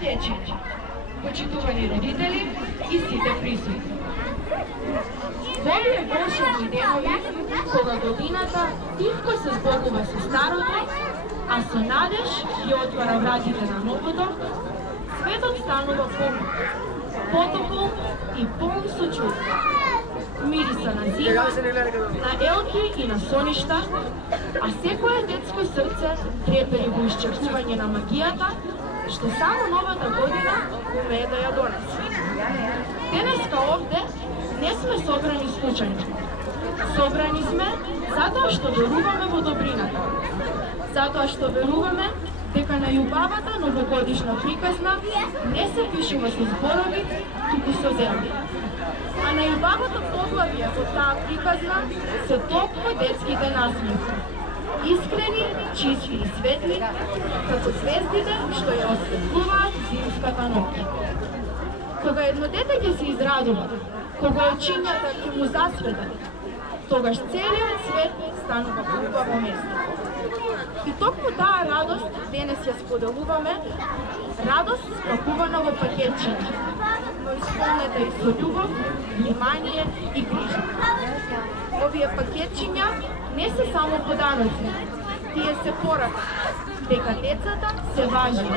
дечи, почитувани родители и сите присутни. Во овие волшебни денови, кога годината тивко се збогува со старото, а со надеж ги отвара вратите на новото, светот станува потопол и полн со чувства. Мириса на зима, на елки и на соништа, а секое детско срце трепери во исчекување на магијата, што само новата година умее да ја донесе. Денеска овде не сме собрани случајно. Собрани сме затоа што веруваме во добрината. Затоа што веруваме дека најубавата новогодишна приказна не се пишува со зборови, туку со земја. А најубавото поглавје во таа приказна се топко детските насмевки. Искрени, чисти и светли, како звездите што ја осветлуваат зимската ноќ. Кога едно дете ќе се израдува, кога очињата ќе му засветат, тогаш целиот свет станува убаво место. И токму таа радост денес ја споделуваме, радост спакувана во пакетчиња, но исполнета и со љубов, внимание и грижа. Овие пакетчиња не се само подароци, тие се порака, дека децата се важни,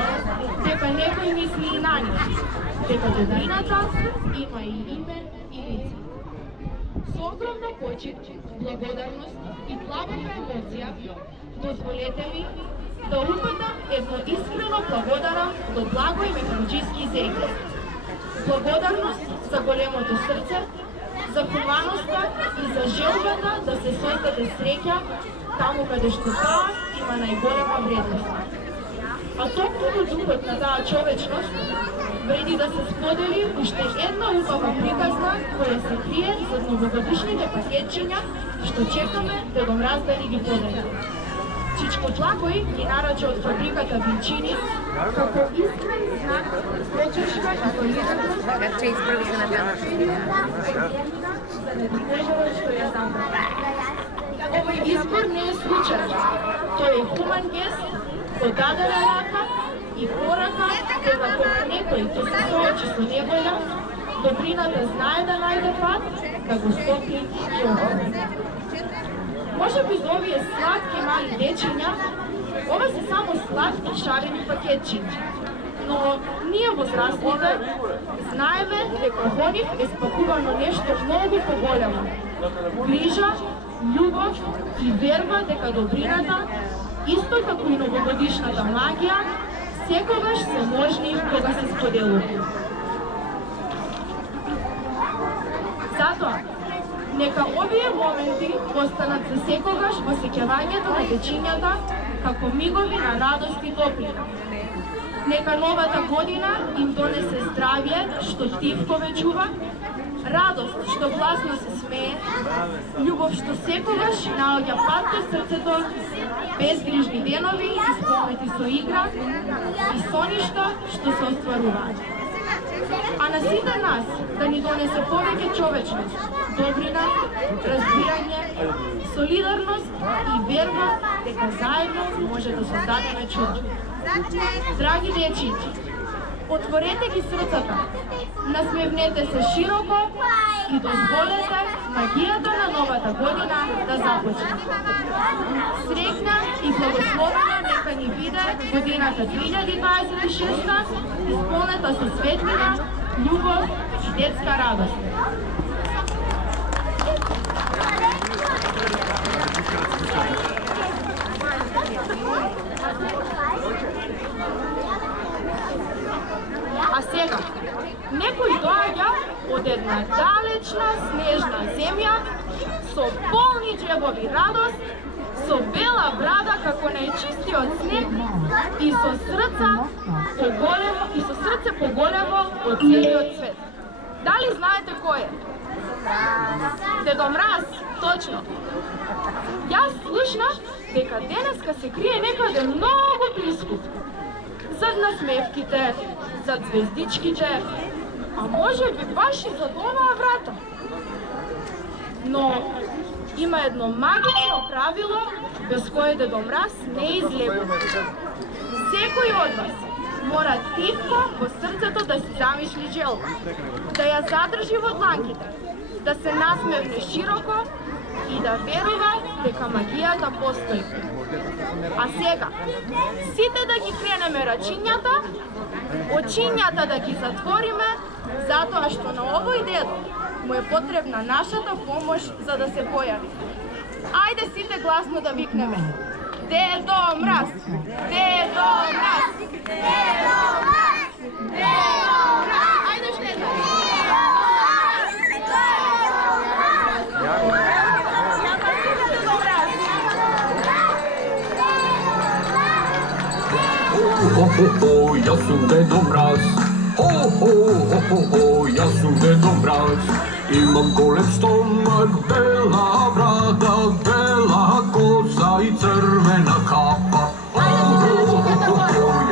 дека некој мисли и на нив, дека добрината има и име и лице. Со огромна почит, благодарност и длабока емоција, дозволете ми да упатам едно искрено благодарам до Благој Механџиски Зејков. Благодарност за големото срце, за хуманоста и за желбата да се создаде среќа таму каде што таа има најголема вредност. А токму во духот на таа човечност вреди да се сподели уште една убава приказна која се крие зад новогодишните пакетчиња што чекаме Дедо Мраз да ни ги подели. Чичко Тлакој ги нарача од фабриката Винчини како искрен знак почешка и солидарност за недвижево што ја забрава. Овој избор не е случајен. Тој е хуман гест, подадена рака и порака дека кога некој ќе се соочи со неволја, добрината знае да најде пат, да го стопи и оправи. Може би за овие сладки мали дечиња, ова се само сладки шарени пакетчиња. Но ние возрастните знаеме дека во нив е спакувано нешто многу поголемо. Грижа, љубов и верба дека добрината, исто како и новогодишната магија, секогаш се можни кога се споделува. Затоа, нека овие моменти останат за секогаш во сеќавањето на дечињата како мигови на радост и топлина. Нека новата година им донесе здравје што тивко вечува, радост што гласно се смее, љубов што секогаш наоѓа пат до срцето, безгрижни денови исполнети со игра и соништа што се остваруваат. А на сите нас да ни донесе повеќе човечност, добрина, разбирање, солидарност и верба дека заедно може да создадеме чудо. Драги дечи, отворете ги срцата, насмевнете се широко и дозволете магијата на новата година да започне. Среќна и благословена нека ни биде годината 2026 исполнета со светлина, љубов и детска радост. А сега, некој доаѓа од една далечна снежна земја со полни џебови радост, со бела брада како најчистиот снег и со срце поголемо од целиот свет. Дали знаете кој е? Дедо Мраз, точно. Јас слушнав дека денеска се крие некаде многу близко. Зад насмевките, зад звездичките, а може би баш и зад оваа врата. Но има едно магично правило без кое Дедо Мраз не излегува. Секој од вас, мора тивко во срцето да си замишли желба, да ја задржи во дланките, да се насмевне широко и да верува дека магијата постои. А сега, сите да ги кренеме рачињата, очињата да ги затвориме, затоа што на овој дедо му е потребна нашата помош за да се појави. Ајде сите гласно да викнеме. Дедо Мраз! Дедо Мраз! Дедо Мраз! Дедо Мраз! Ајде уште едно. Јас сум Дедо Мраз. Јас сум Дедо Мраз. Имам голем стомак, бела брада, бела коса и црвена капа.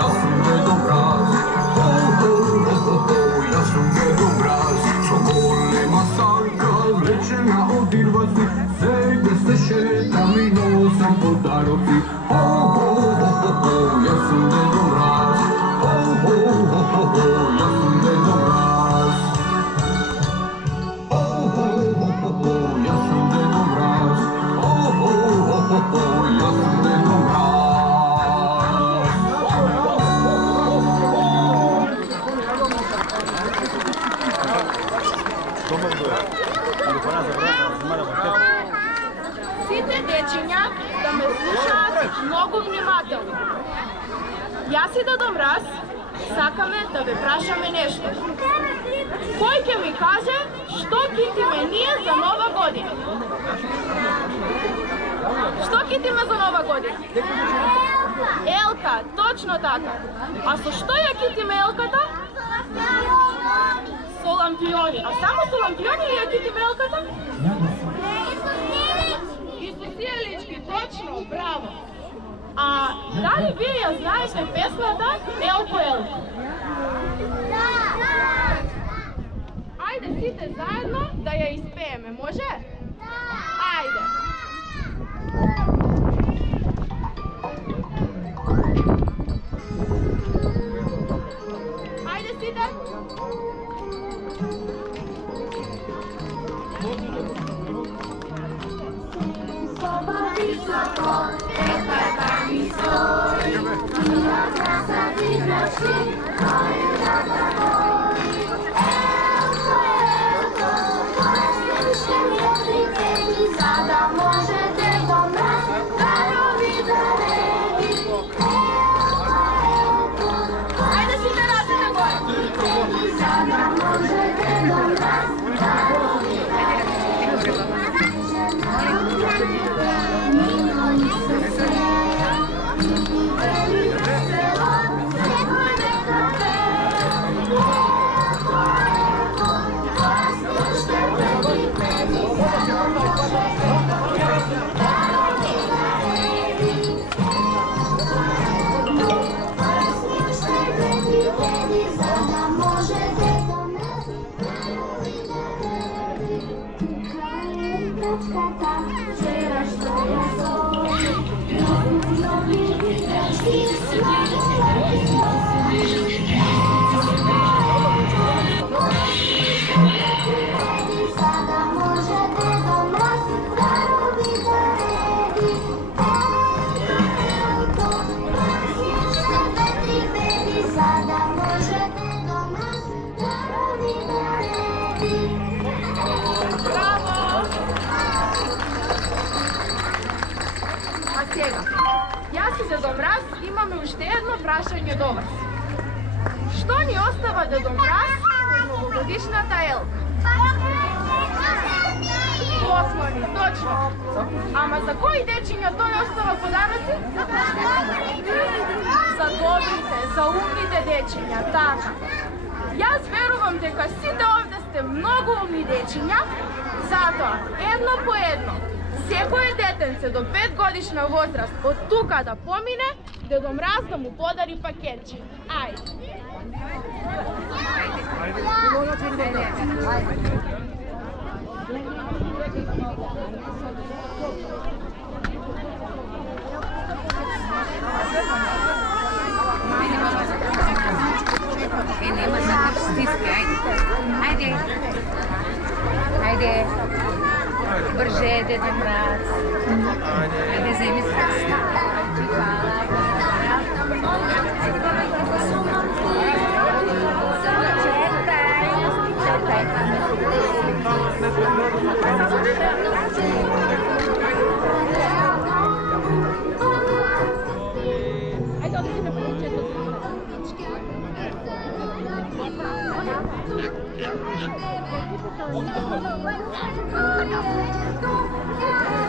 Јас сум Дедо Мраз. Јас сум Дедо Мраз. Со голема санка, влечена од ирваци, сега се шетам и носам подароци. Јас сум Дедо Мраз. Јас сум Дедо Мраз. Јас сум Дедо Мраз. Јас сум Дедо Мраз. Сите дечиња да ме слушаат многу внимателно. Јас и Дедо Мраз сакаме да ве прашаме нешто. Кој ќе ми каже што китиме ние за Нова година? Што китиме за Нова година? Елка, точно така. А со што ја китиме елката? Со лампиони. А само со лампиони ли ја китиме елката? И со сијалички, точно, браво. А дали вие ја знаете песната Елко Елко? Ајде сите заедно да ја испееме, може? Ајде. Ајде сите. Јас и Дедо Мраз имаме уште едно прашање до вас. Што ни остава Дедо Мраз од новогодишната елка? Посмани, точно. Ама за кои дечиња тој остава подароци? За добрите, за умните дечиња, така. Јас верувам дека сите овде сте многу умни дечиња, затоа едно по едно секое детенце до 5 годишна возраст од тука да помине, Дедо Мраз да му подари пакетче. Ајде. Ajde, zemi se.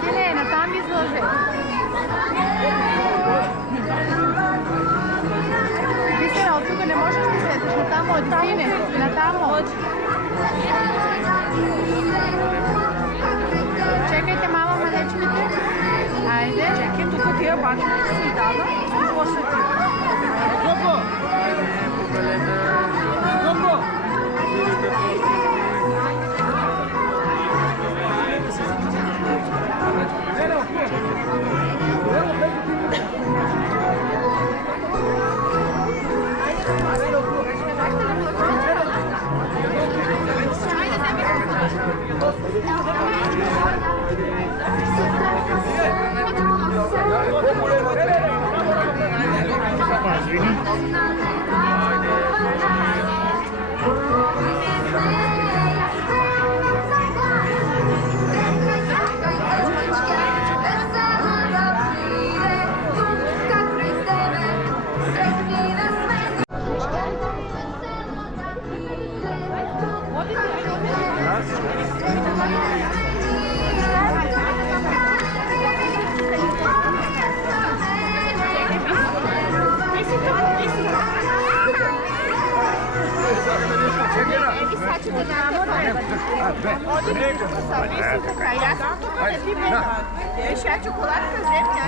Helena, tam izlaze. Bisera, od tuga ne možeš da sediš, na tamo odi, sine, na tamo odi. Čekajte malo, ma nećete. Ajde. Čekaj, тука тия банки си дава, посвети. Гоко! Гоко!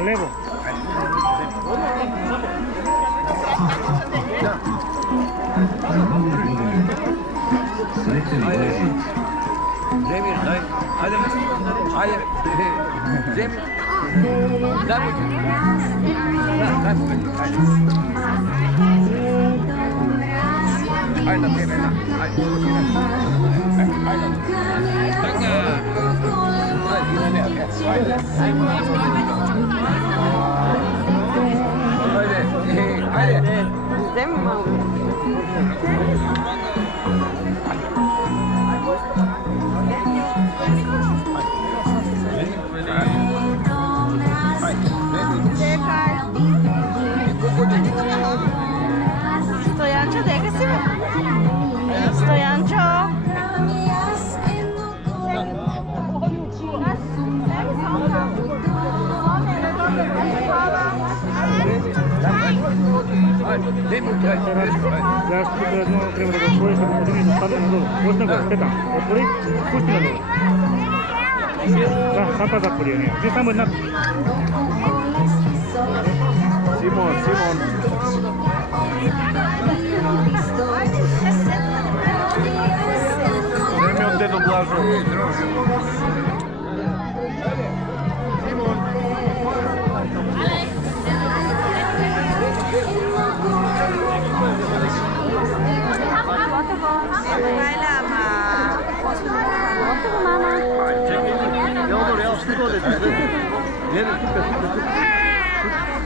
Levo. Zemir, daj. Ajde. Ajde. Zemir. Daj mu. Daj mu. Ajde, tebe. Ajde. Ajde. Така. Ajde. Ajde. Вземи малко. Стоянчо, дека си бе? Стоянчо! Защо едно трябва да го отвориш, да го подигнеш да падне надолу. Пусна го, те там. Отвори, пусти надолу. Да, сам па затвори. Не само една. Симон. Вземи от дедо Блажо.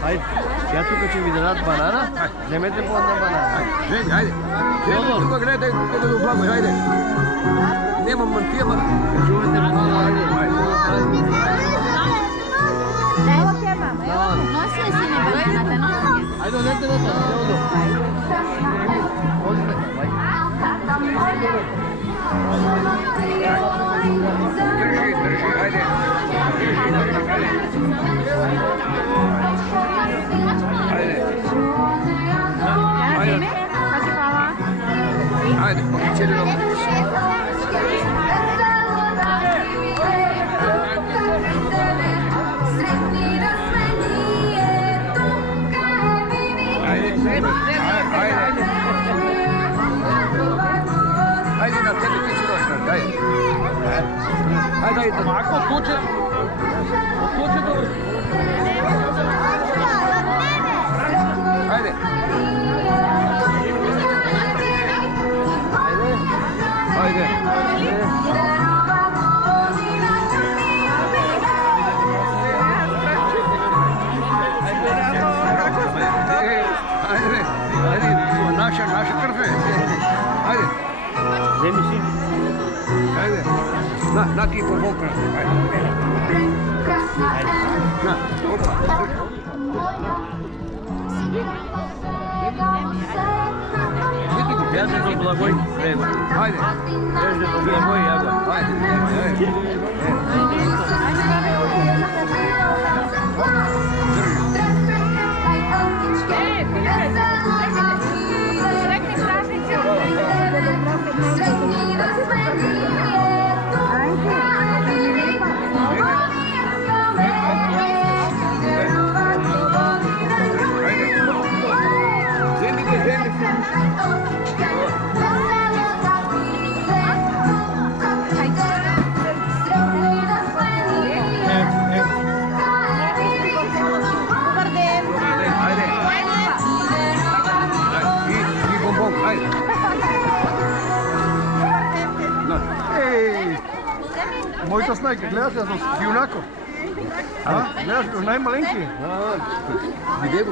Ajde, ja tuka ću vi da dati banana, nemojte po jedna banana. Ajde, ajde. Ajde, tuka gledaj, kada da uplagoj, ajde. Nemam mantijama. Čuvajte malo, ajde. Evo te mama, evo. Nosi je sine banana, nosi je. Ajde, odete do to, evo do. Odite, Drži, ajde. Ajde. Kaži hvala. Ajde, pokićeli nam. Ajde, na tebi ti si došla, ajde. Ajde, ako tuče dobro. Ajde. Ajde. ti bombonka. Na, opa. Ja sam to blagoj treba. Ajde. Držite to blagoj jago. Ajde. Мојата снајка, гледаш ја съм юнако. Гледаш го најмаленки. Виде го.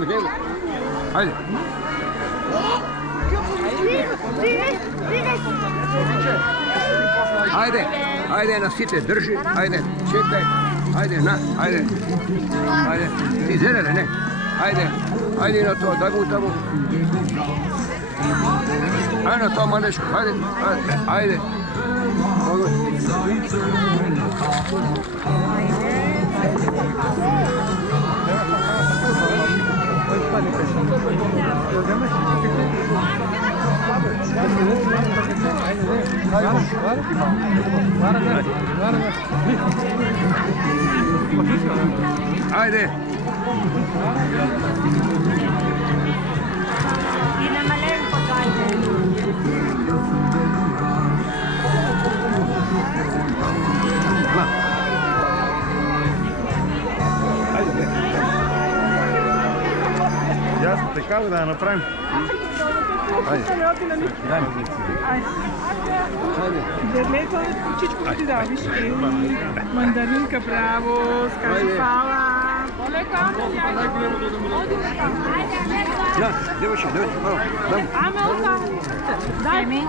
Ајде. Ајде на сите, држи, ајде, чекај. Ајде, на, ајде. Ти зелене, не. Ајде на тоа, да го таму. Ајде на тоа малешко, ајде. Ajde. I na malenko dajte. Јас така да ја направим. Дерлето чичко ти давиш. Мандаринка право, скажи фала. Да, девојче, Аме ота. Земи.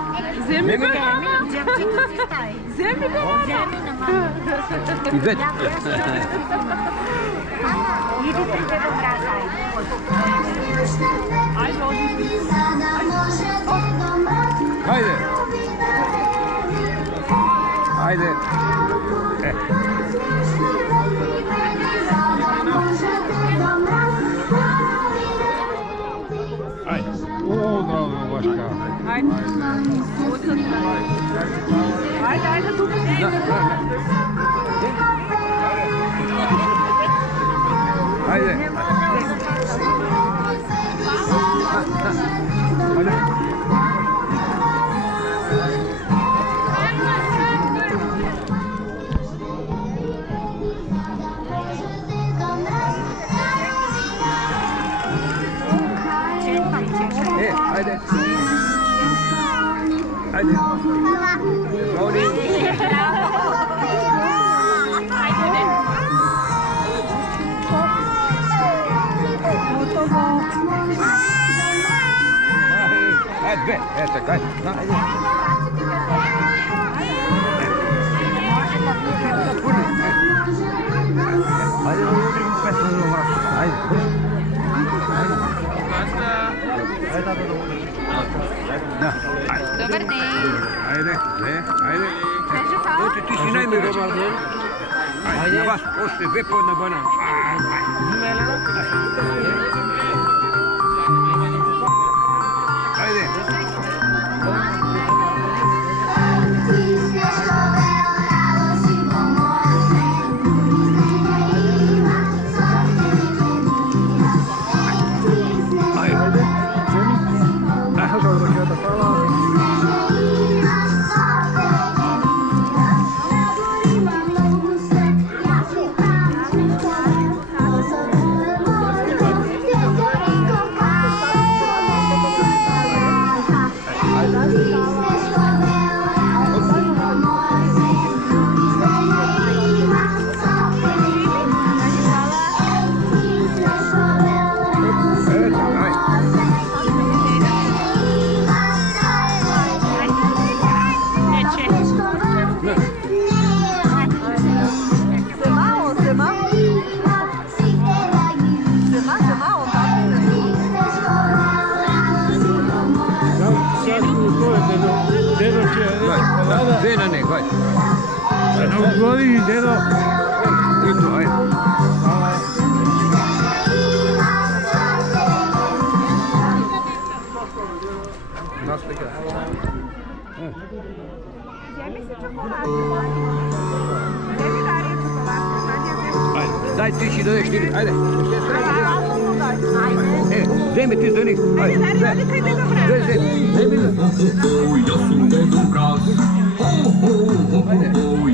Земи бе. Земи бе. И двете. Иди при тебе брасај. Ајде. Ајде. Ајде. О, браво, Вашка. Ајде. Ајде, тука си. Ајде. Ajde. Ajde. Ajde, čekaj. Dobar den. Ajde. Ti si najmir. Ajde, na vas, ošte, dve podna banan. Ajde. Две на него, ајде. Нови години, дедо. Ето, ајде. Дай ти си дадеш ти. Ајде. Земи ти за них. Ајде. Земи. Јас сум Дедо Мраз.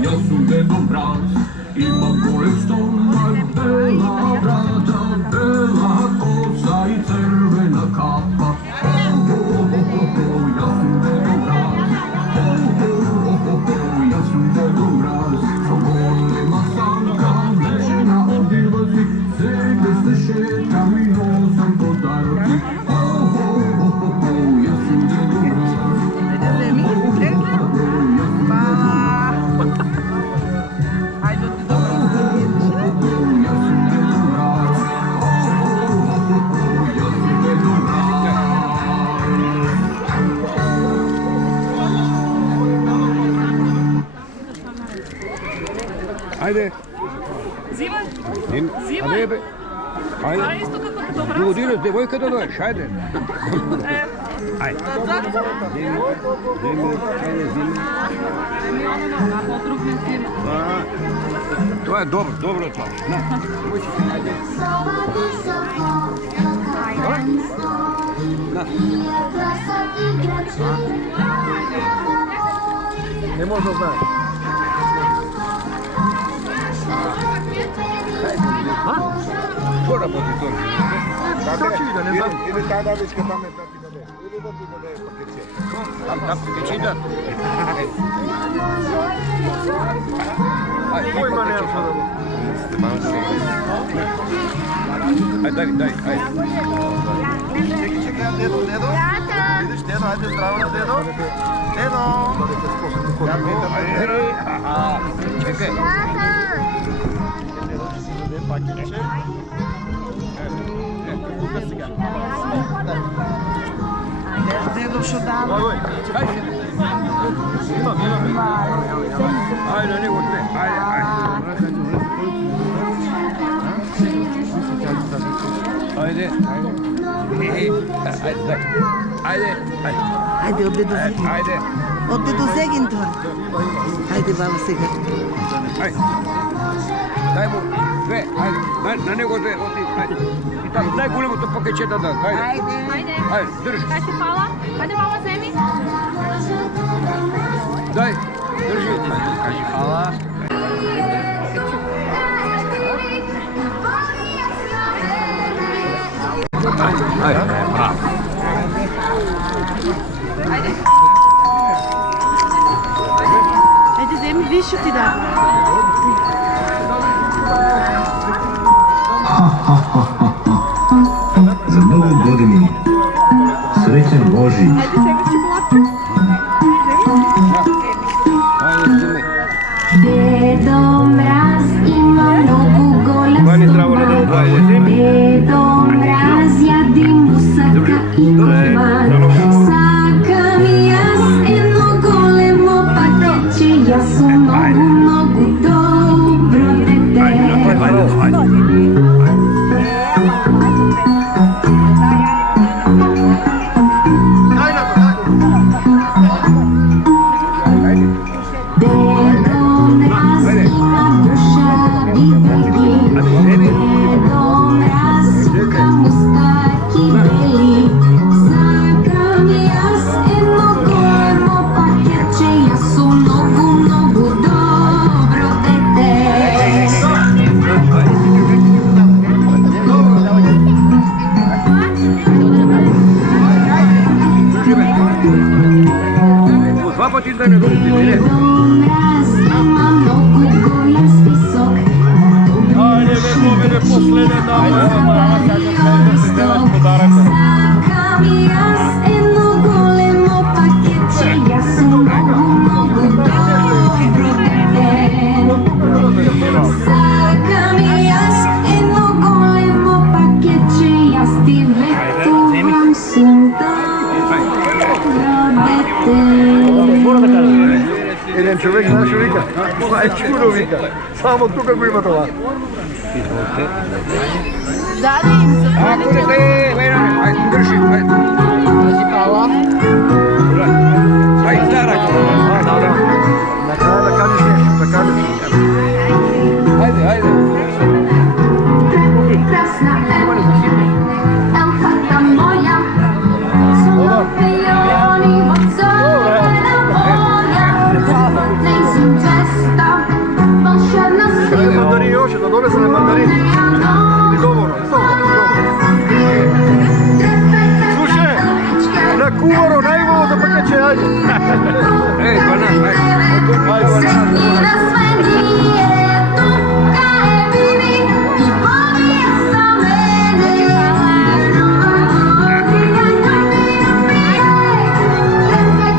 Јас сум Дедо Мраз. Имам голем стомак, бела брада, бела коса и црвена капа. Јас сум Дедо Мраз. Јас сум Дедо Мраз. Со голема санка, нежна одивази, себе се шетам и носам подарки. Јас сум Дедо Мраз. Ајде. Зиман? Зиман. Ајде. Това е исто како те добра. До година с девојка да дојдеш, ајде. Ајде. Тоа е добро, добро тоа. На. Не може да знаеш. Што работи тоа? Така да не знам. Или таа дадечка там е да ти даде. Или да ти даде пакетче. Там пакетче да. Кој ма не Дай, ајде. Чекай, дедо. Видиш, дедо, ајде здраво на дедо. Дедо. Чекай. Пакетче. Дедо што дава. Ајде, него две. Ајде. Ајде, одде до Зегин. Ајде. Одде до Зегин тоа. Ајде, баба, сега. Ајде. Дај му две, ајде. На него две, оди, ајде. И така, дај големото пакетче да даде, ајде. Ајде, држи. Кажи фала. Ајде, мама, земи. Дај, држи. Кажи фала. Ајде, браво. Ајде, земи, виж што ти дава. За многу години. Среќен Божи. Ајде, сега чоколадка. Дедо Мраз има многу голем стомак. Дедо Мраз јади мусака и дуван. Сакам и јас едно големо пакетче. Јас сум многу, многу добро дете. Два пати да не дойде, не? Ајде, бе, победе последен дан. Еден човек знаеш вика, чудо вика. Само тука го има това. Изволите. Даде им за това Ако не те, айде, држи, айде. Айде, да, рака. Накрая да кажеш нещо, да кажеш. Айде, айде. Elfata moja, sono milioni mozzone na moja, nejsim česta, volšebna Къде sila. мандарини още? Да донесе ли мандарини? И добро. Слушай, на куваро най-хубавото пакетче, айде. Ей, банан, айде. Sretni na sve nije, tuka je vidi i povije sa mene. Trepaj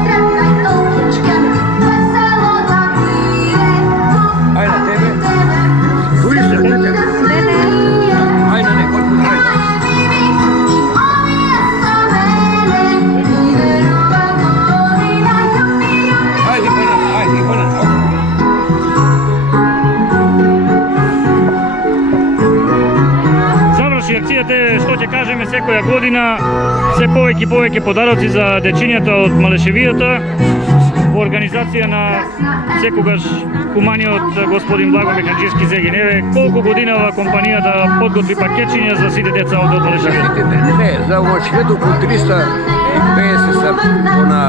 tokičke, veselo da pije. Ajde na tebe. Čuli se, ne tebe. Ajde, ne, otkud, ajde. Ajde, banan, ok. Заврши акцијата, што ќе кажеме, секоја година се повеќе подароци за дечињата од Малешевијата во организација на секогаш хуманиот господин Благо Меканџиски Зегин. Еве, колку годинава компанијата подготви пакетчиња за сите деца од Малешевијата? Не, за овој околу 350 са на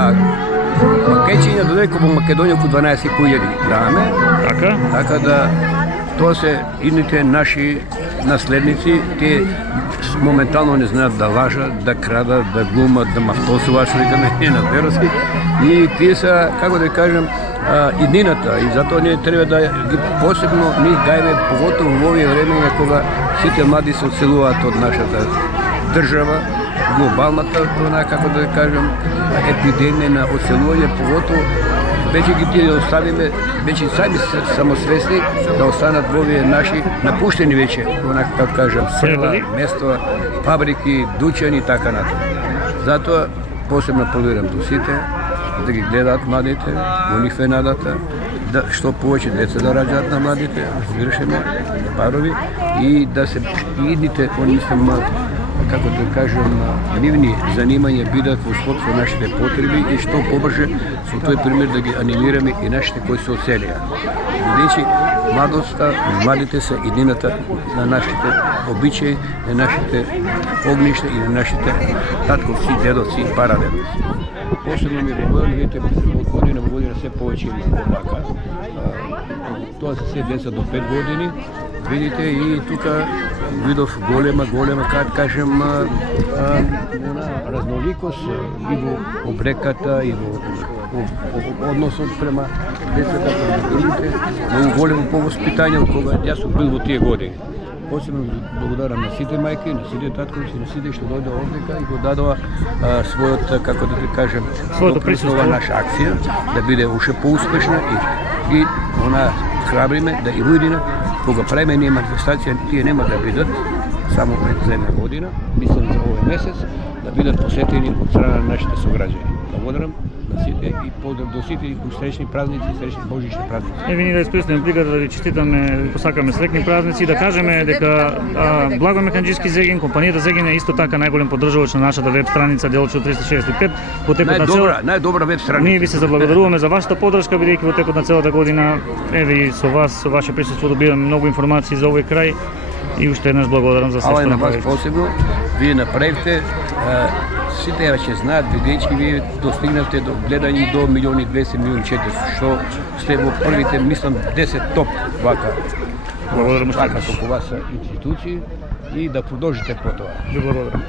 пакетчиња, додека во Македонија околу 12.000 даме. Така? Така да тоа се идните наши наследници, те моментално не знаат да лажат, да крадат, да глумат, да мафтосуват, што викаме на бероски. И тие се, како да кажем, иднината, и затоа ние треба да ги посебно ни гајме, поготово во овие времења кога сите млади се одселуваат од нашата држава, глобалната, како да кажем, епидемија на одселување, поготово веќе ги тие да оставиме, веќе сами самосвесни да останат во овие наши напуштени веќе, онака како кажам, села, места, фабрики, дуќани и така натаму. Затоа посебно апелирам до сите да ги гледаат младите, во нив е надата, да што повеќе деца да раѓаат на младите, разбирашеме, парови и да се идните, мислам, како да кажем, нивни занимања бидат во склоп со нашите потреби и што побрже со тој пример да ги анимираме и нашите кои се оселија. Бидејќи младоста, младите се иднината на нашите обичаи, на нашите огништа и на нашите татковци, дедовци и парадедовци. Посебно ми благодарам, видите, од година во година се повеќе има овака. Тоа се се деца до 5 години. Видите, и тука видов голема, како кажем, разноликост и во облеката, и во односот према децата, према другите, многу големо повоспитање од кога јас сум бил во тие години. Посебно благодарам на сите мајки, на сите татковци, на сите што дојде овдека и го дадоа својот, како да кажем, присуство наша акција, да биде уште поуспешна и она храбриме да и година кога правиме ние манифестација, тие нема да бидат само за една година, мислам за овој месец, да бидат посетени од страна на нашите сограѓани. Благодарам на сите и поздрав до сите и среќни празници, среќни божични празници. Еве ние да испристигнеме приката да ви честитаме, да ви посакаме среќни празници и да кажеме дека Благо Меканџиски Зегин, компанијата Зегин е исто така најголем поддржувач на нашата веб страница Делчо 365 во текот на најдобра веб страница. Ние ви се заблагодаруваме за вашата поддршка, бидејќи во текот на целата година еве и со вас, со ваше присуство добиваме многу информации за овој крај и уште еднаш благодарам за се што на вас посебно, вие направивте, сите веќе знаат, бидејќи вие достигнавте до гледање до 1.200.000, 1.400.000, што сте во првите, мислам, 10 топ вака. Благодарам уште еднаш. Вака како вас институции и да продолжите по тоа. Ви благодарам.